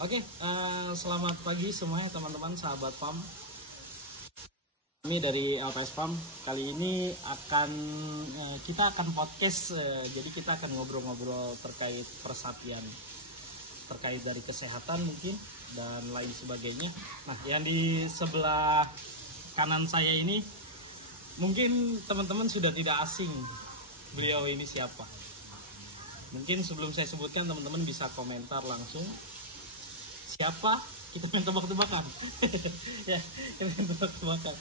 Oke, selamat pagi semuanya teman-teman sahabat farm. Kami dari LPS Farm kali ini kita akan podcast. Jadi kita akan ngobrol-ngobrol terkait persapian, terkait dari kesehatan mungkin dan lain sebagainya. Nah, yang di sebelah kanan saya ini mungkin teman-teman sudah tidak asing. Beliau ini siapa? Mungkin sebelum saya sebutkan teman-teman bisa komentar langsung. Siapa? Kita main tebak-tebakan. Ya, kita main tebak-tebakan.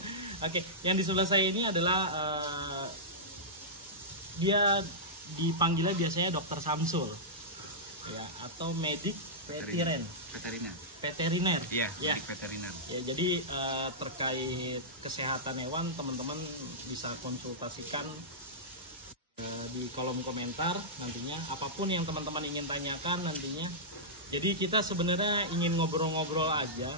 Oke, yang di sebelah saya ini adalah dia dipanggilnya biasanya Dokter Samsul, ya, atau medik veteriner. Iya, ya. medik veteriner. Ya, jadi terkait kesehatan hewan teman-teman bisa konsultasikan di kolom komentar nantinya, apapun yang teman-teman ingin tanyakan nantinya. Jadi kita sebenarnya ingin ngobrol-ngobrol aja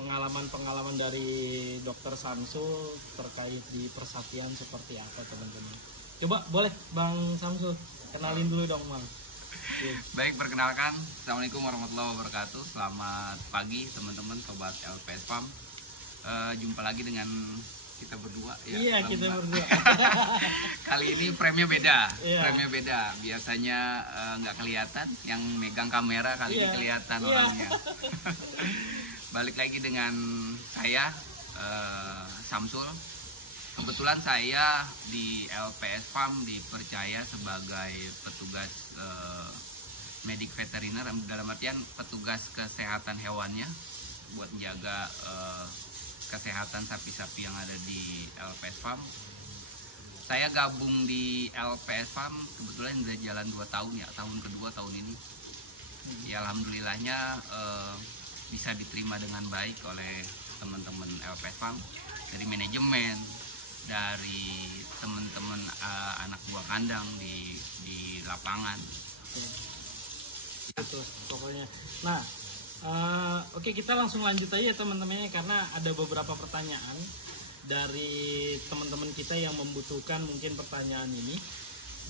pengalaman-pengalaman dari Dokter Samsul terkait di persapian seperti apa teman-teman. Coba boleh Bang Samsul kenalin dulu dong Bang. Baik, perkenalkan, Assalamualaikum warahmatullahi wabarakatuh. Selamat pagi teman-teman sobat LPS Farm. Jumpa lagi dengan kita berdua ya. Iya, kita berdua. Kali ini frame-nya beda. Iya. Frame-nya beda. Biasanya nggak kelihatan, yang megang kamera kali ini kelihatan orangnya. Balik lagi dengan saya Samsul. Kebetulan saya di LPS Farm dipercaya sebagai petugas medik veteriner, dalam artian petugas kesehatan hewannya buat menjaga kesehatan sapi-sapi yang ada di LPS Farm. Saya gabung di LPS Farm kebetulan udah jalan 2 tahun ya, tahun kedua tahun ini. Ya alhamdulillahnya bisa diterima dengan baik oleh teman-teman LPS Farm, dari manajemen, dari teman-teman anak buah kandang di lapangan. Itu pokoknya. Nah, oke, kita langsung lanjut aja ya teman-temannya, karena ada beberapa pertanyaan dari teman-teman kita yang membutuhkan mungkin pertanyaan ini,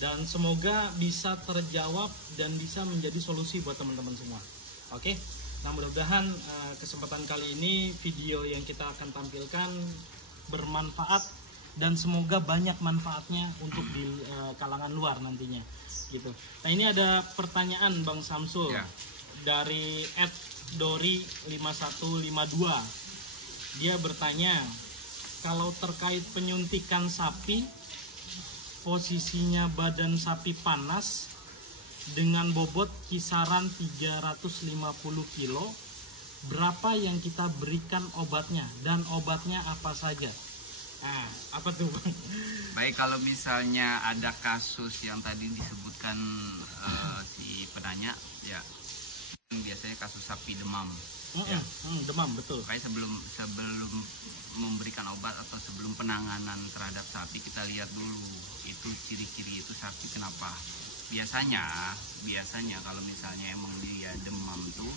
dan semoga bisa terjawab dan bisa menjadi solusi buat teman-teman semua. Oke, nah mudah-mudahan kesempatan kali ini video yang kita akan tampilkan bermanfaat dan semoga banyak manfaatnya untuk di kalangan luar nantinya gitu. Nah, ini ada pertanyaan Bang Samsul ya, dari @dori5152. Dia bertanya, kalau terkait penyuntikan sapi, posisinya badan sapi panas dengan bobot kisaran 350 kilo, berapa yang kita berikan obatnya dan obatnya apa saja? Nah, apa tuh Bang? Baik, kalau misalnya ada kasus yang tadi disebutkan si penanya ya, biasanya kasus sapi demam. Ya. Demam, betul. Kayak sebelum memberikan obat atau sebelum penanganan terhadap sapi, kita lihat dulu itu ciri-ciri itu sapi kenapa. Biasanya kalau misalnya emang dia demam tuh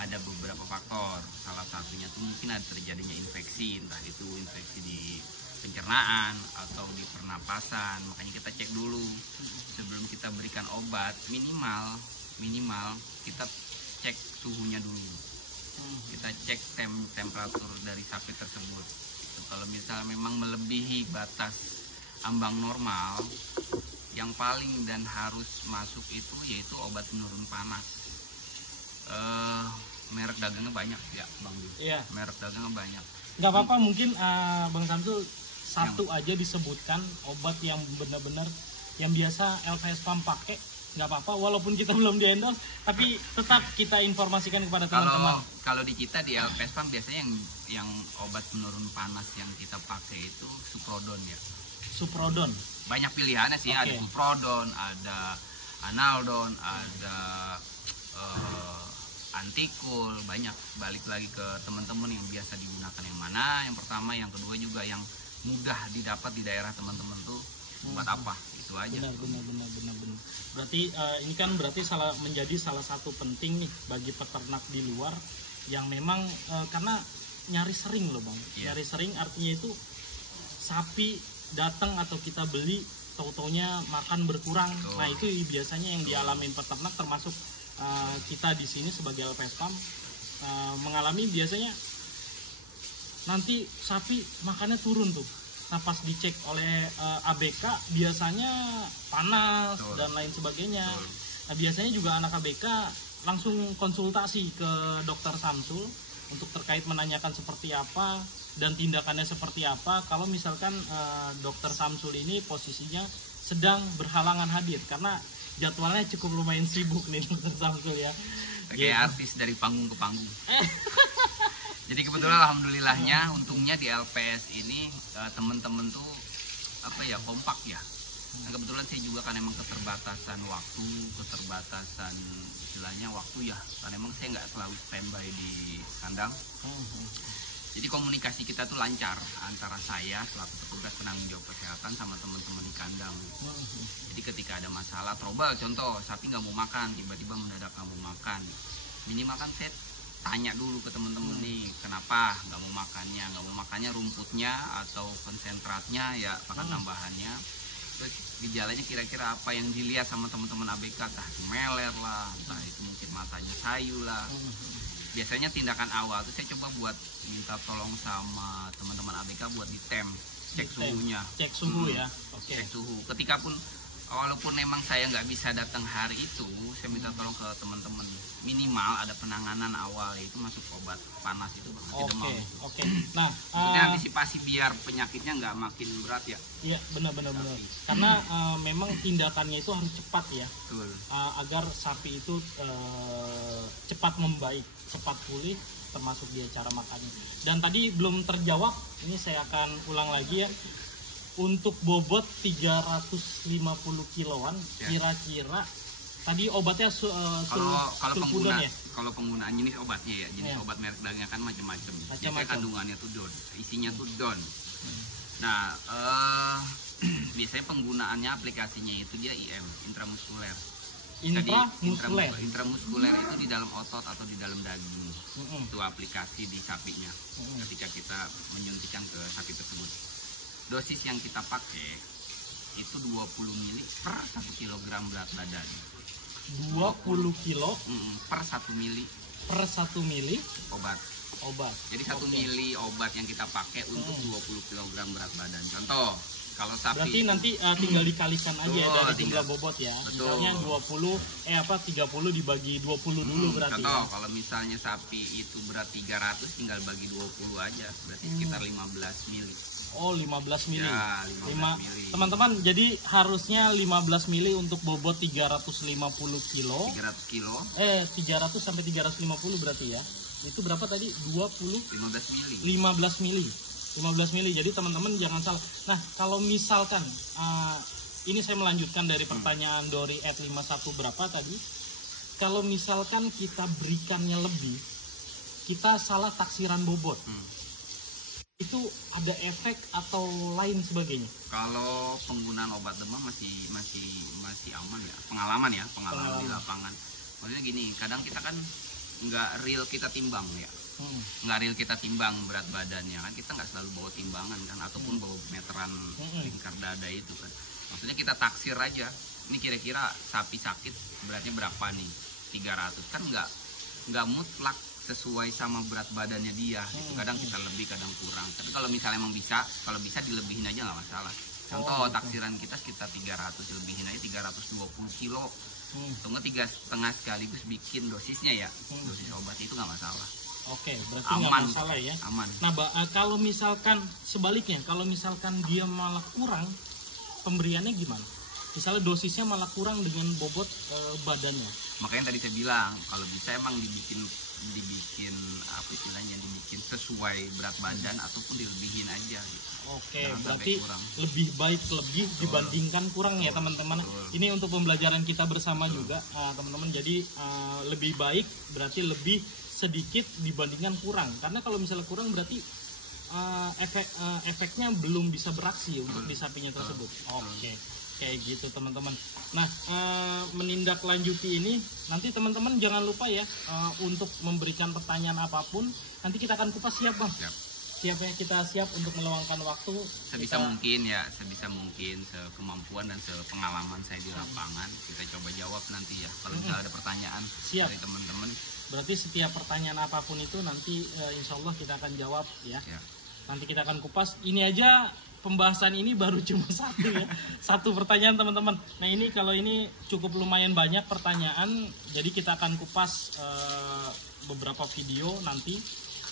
ada beberapa faktor. Salah satunya tuh mungkin ada terjadinya infeksi, entah itu infeksi di pencernaan atau di pernapasan. Makanya kita cek dulu sebelum kita berikan obat. Minimal kita cek suhunya dulu. Kita cek temperatur dari sapi tersebut. Kalau misalnya memang melebihi batas ambang normal, yang paling dan harus masuk itu yaitu obat penurun panas. Merek dagangnya banyak ya Bang. Iya. Merek dagangnya banyak. Nggak apa-apa, mungkin Bang Samsul satu aja disebutkan obat yang benar-benar yang biasa LPS Farm pakai, nggak apa-apa, walaupun kita belum di-endorse, tapi tetap kita informasikan kepada teman-teman. Kalau di kita di LPS Farm biasanya yang obat penurun panas yang kita pakai itu Suprodon ya. Suprodon. Banyak pilihannya sih, ada Suprodon, ada Analdon, ada Antikul, banyak. Balik lagi ke teman-teman yang biasa digunakan yang mana, yang pertama, yang kedua juga yang mudah didapat di daerah teman-teman tuh buat apa, itu aja. Benar. Berarti ini kan menjadi salah satu penting nih bagi peternak di luar yang memang karena nyari sering loh Bang. Nyari sering artinya itu sapi datang atau kita beli tau-taunya makan berkurang. Nah, itu biasanya yang dialamin peternak, termasuk kita di sini sebagai LPS Farm mengalami biasanya nanti sapi makannya turun tuh. Nah pas dicek oleh ABK biasanya panas dan lain sebagainya. Nah biasanya juga anak ABK langsung konsultasi ke dokter Samsul untuk terkait menanyakan seperti apa dan tindakannya seperti apa kalau misalkan dokter Samsul ini posisinya sedang berhalangan hadir karena jadwalnya cukup lumayan sibuk nih dokter Samsul ya. Kayak artis dari panggung ke panggung. Jadi kebetulan alhamdulillahnya untungnya di LPS ini teman-teman tuh kompak ya. Nah, kebetulan saya juga kan emang keterbatasan waktu, keterbatasan istilahnya waktu ya. Karena emang saya nggak selalu standby di kandang. Jadi komunikasi kita tuh lancar antara saya selaku petugas penanggung jawab kesehatan sama teman-teman di kandang. Jadi ketika ada masalah, trouble contoh sapi nggak mau makan, tiba-tiba mendadak nggak mau makan, minimal kan saya tanya dulu ke teman-teman nih kenapa nggak mau makannya rumputnya atau konsentratnya ya pakan tambahannya. Terus gejalanya kira-kira apa yang dilihat sama teman-teman ABK, entah itu meler lah, entah itu mungkin matanya sayu lah. Biasanya tindakan awal tuh saya coba buat minta tolong sama teman-teman ABK buat ditem, cek suhunya. Cek suhu ya. Oke. Cek suhu. Ketika pun walaupun memang saya nggak bisa datang hari itu, saya minta tolong ke teman-teman minimal ada penanganan awal itu masuk obat panas itu demam. Oke. Nah, antisipasi biar penyakitnya nggak makin berat ya. Iya benar. Karena memang tindakannya itu harus cepat ya. Betul. Agar sapi itu cepat membaik, cepat pulih, termasuk dia cara makannya. Dan tadi belum terjawab, ini saya akan ulang lagi ya. Untuk bobot 350 kiloan, kira-kira tadi obatnya kalau penggunaan jenis obatnya ya, jenis obat merek dagangnya kan macam-macam. Biasanya kandungannya tuh don, isinya tuh don. Nah, biasanya penggunaannya aplikasinya itu dia IM, intramuskuler. Intramuskuler itu di dalam otot atau di dalam daging. Itu aplikasi di sapinya. Ketika kita menyuntikkan ke sapi tersebut. Dosis yang kita pakai itu 20 ml per 1 kg berat badan. 20 kilo per 1 mili per 1 mili obat. Jadi 1 mili obat yang kita pakai untuk 20 kg berat badan. Contoh, kalau sapi berarti nanti tinggal dikalikan aja ya dari jumlah bobot ya. Betul. Misalnya 30 dibagi 20 dulu berarti. Contoh, ya. Kalau misalnya sapi itu berat 300 tinggal bagi 20 aja, berarti sekitar 15 mili. Oh, 15 mili. Ya, 15 mili. Teman-teman, jadi harusnya 15 mili untuk bobot 350 kilo. 300 kilo. 300 sampai 350 berarti ya. Itu berapa tadi? 15 mili. 15 mili. 15 mili. Jadi teman-teman jangan salah. Nah, kalau misalkan ini saya melanjutkan dari pertanyaan Dori @51 berapa tadi? Kalau misalkan kita berikannya lebih, kita salah taksiran bobot. Itu ada efek atau lain sebagainya? Kalau penggunaan obat demam masih aman ya, pengalaman di lapangan. Maksudnya gini, kadang kita kan nggak real kita timbang ya, nggak real kita timbang berat badannya kan, kita nggak selalu bawa timbangan kan, ataupun bawa meteran lingkar dada itu kan. Maksudnya kita taksir aja, ini kira-kira sapi sakit beratnya berapa nih, 300 kan nggak mutlak sesuai sama berat badannya dia. Itu kadang kita lebih, kadang kurang. Tapi kalau misalnya emang kalau bisa dilebihin aja nggak masalah. Contoh taksiran kita sekitar 300, lebihin aja 320 kilo. Tunggu 3,5 sekaligus bikin dosisnya ya. Dosis obat itu nggak masalah. Oke, berarti nggak masalah ya. Aman. Nah, kalau misalkan sebaliknya, kalau misalkan dia malah kurang, pemberiannya gimana? Misalnya dosisnya malah kurang dengan bobot badannya. Makanya tadi saya bilang kalau bisa emang dibikin apa istilahnya, dibikin sesuai berat badan ataupun dilebihin aja gitu. Oke, berarti lebih baik lebih dibandingkan kurang ya teman-teman. Ini untuk pembelajaran kita bersama juga teman-teman. Jadi lebih baik berarti lebih sedikit dibandingkan kurang. Karena kalau misalnya kurang berarti efeknya belum bisa beraksi untuk di sapinya tersebut. Oke. Kayak gitu teman-teman. Nah, menindaklanjuti ini nanti teman-teman jangan lupa ya untuk memberikan pertanyaan apapun nanti kita akan kupas, siap Bang? Siap. siap ya, kita siap untuk meluangkan waktu sebisa mungkin ya, sebisa mungkin, sekemampuan dan sepengalaman saya di lapangan kita coba jawab nanti ya kalau misalnya ada pertanyaan dari teman-teman. Berarti setiap pertanyaan apapun itu nanti insya Allah kita akan jawab ya. Nanti kita akan kupas. Ini aja pembahasan ini baru cuma satu ya, satu pertanyaan teman-teman. Nah ini kalau ini cukup lumayan banyak pertanyaan, jadi kita akan kupas beberapa video nanti.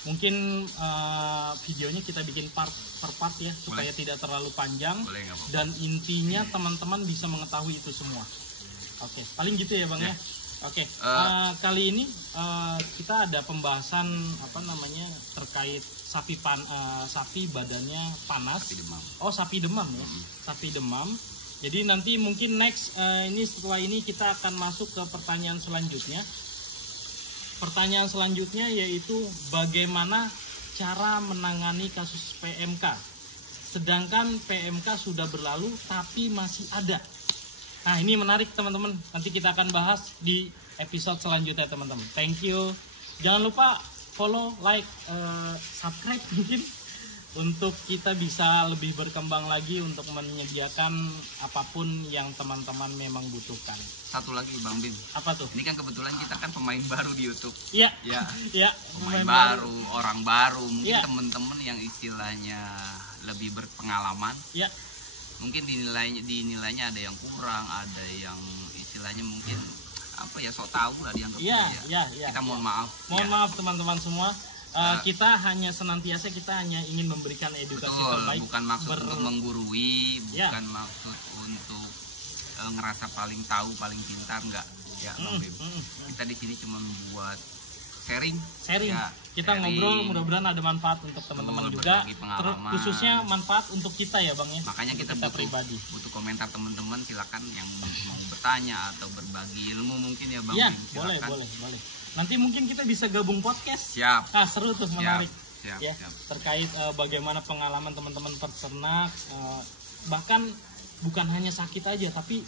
Mungkin videonya kita bikin part per part ya, supaya tidak terlalu panjang. Dan intinya teman-teman bisa mengetahui itu semua. Oke, paling gitu ya Bang ya. Oke, kali ini kita ada pembahasan terkait sapi badannya panas. Sapi demam. Oh, sapi demam ya. Sapi demam. Jadi nanti mungkin next ini setelah ini kita akan masuk ke pertanyaan selanjutnya. Pertanyaan selanjutnya yaitu bagaimana cara menangani kasus PMK. Sedangkan PMK sudah berlalu tapi masih ada. Nah ini menarik teman-teman, nanti kita akan bahas di episode selanjutnya teman-teman. Thank you. Jangan lupa follow, like, subscribe mungkin untuk kita bisa lebih berkembang lagi untuk menyediakan apapun yang teman-teman memang butuhkan. Satu lagi Bang Bim. Apa tuh? Ini kan kebetulan kita kan pemain baru di YouTube. Iya. Ya. Pemain baru, orang baru, mungkin teman-teman yang istilahnya lebih berpengalaman. Iya. Mungkin dinilainya ada yang kurang, ada yang istilahnya mungkin sok tahu lah dianggapnya. Iya. Kita mohon maaf. Maaf teman-teman semua. Kita hanya ingin memberikan edukasi terbaik. Bukan maksud untuk menggurui, bukan maksud untuk ngerasa paling tahu, paling pintar, enggak. Ya, kita di sini cuma buat sharing. Kita ngobrol, mudah-mudahan ada manfaat untuk teman-teman juga. Khususnya manfaat untuk kita ya Bang ya. Makanya kita butuh komentar teman-teman, silakan yang mau bertanya atau berbagi ilmu mungkin ya Bang. Iya, boleh. Nanti mungkin kita bisa gabung podcast. Siap. Nah, seru tuh, menarik. Siap. Terkait bagaimana pengalaman teman-teman peternak, bahkan bukan hanya sakit aja, tapi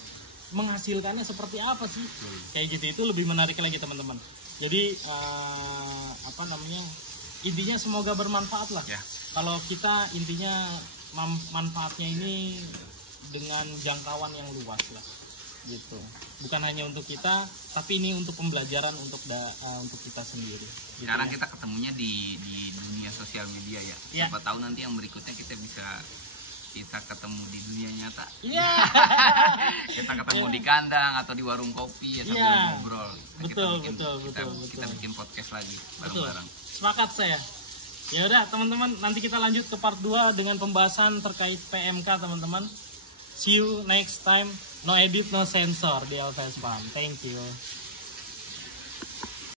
menghasilkannya seperti apa sih? Kayak gitu, itu lebih menarik lagi teman-teman. Jadi intinya semoga bermanfaat lah. Kalau kita intinya manfaatnya ini dengan jangkauan yang luas lah. Gitu. Bukan hanya untuk kita, tapi ini untuk pembelajaran untuk kita sendiri. Gitu. Sekarang kita ketemunya di dunia sosial media ya. Siapa tahu nanti yang berikutnya kita ketemu di dunia nyata. Kita ketemu di kandang atau di warung kopi ya, sambil ngobrol. Kita bikin podcast lagi bareng-bareng. Sepakat saya. Ya udah teman-teman, nanti kita lanjut ke part 2 dengan pembahasan terkait PMK teman-teman. See you next time. No edit, no sensor di LPS Farm. Thank you.